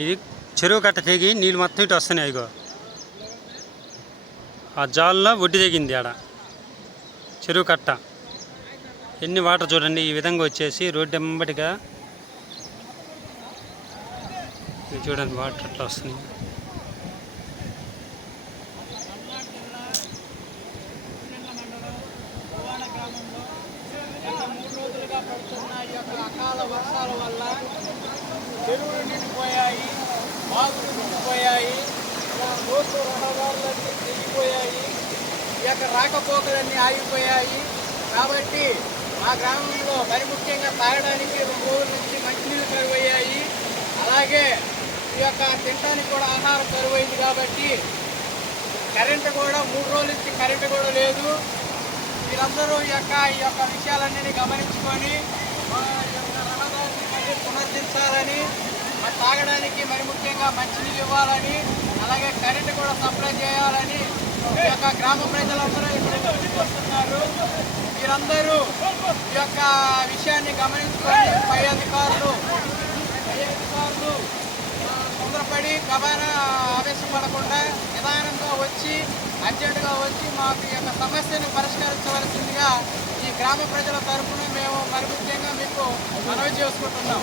ఇది చెరువు కట్ట తెగి నీళ్ళు మొత్తం ఇటు వస్తున్నాయి ఇగో. ఆ జాల్లో ఒడ్డు తెగింది ఆడ. చెరువు కట్ట. ఎన్ని వాటర్ చూడండి ఈ విధంగా వచ్చేసి రోడ్డు ఎంబటిగా ఇది చూడండి వాటర్ అట్లా వస్తున్నాయి. మూడు రోజులుగా అకాల వర్షాల వల్ల చెరువులు నిండిపోయాయి. మాకు నిండిపోయాయి ఇలా రోడ్లు రహదారులన్నీ తెగిపోయాయి ఈ యొక్క రాకపోకలన్నీ ఆగిపోయాయి. కాబట్టి మా గ్రామంలో మరి ముఖ్యంగా తాగడానికి రెండు రోజుల నుంచి మంచినీళ్ళు కరువయ్యాయి. అలాగే ఈ యొక్క తినడానికి కూడా ఆహారం కరువైంది కాబట్టి కరెంటు కూడా మూడు రోజుల నుంచి కరెంటు కూడా లేదు. మీరందరూ ఈ యొక్క ఈ యొక్క విషయాలన్నీ గమనించుకొని మా యొక్క రహదారిని మళ్ళీ పునరుద్ధరించాలని మరి తాగడానికి మరి ముఖ్యంగా మంచినీళ్ళు ఇవ్వాలని అలాగే కరెంటు కూడా సప్లై చేయాలని ఈ యొక్క గ్రామ ప్రజలందరూ ఇప్పుడు వస్తున్నారు మీరందరూ ఈ యొక్క విషయాన్ని గమనించుకొని పై అధికారులు పై అధికారులు తొందరపడి గబాన ఆవేశపడకుండా నిదానంగా వచ్చి అర్జెంటుగా వచ్చి మాకు ఈ యొక్క సమస్యను పరిష్కరించవలసిందిగా ఈ గ్రామ ప్రజల తరఫున మేము మరి ముఖ్యంగా మీకు మనవి చేసుకుంటున్నాం.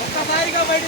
ఒక్కసారిగా బయట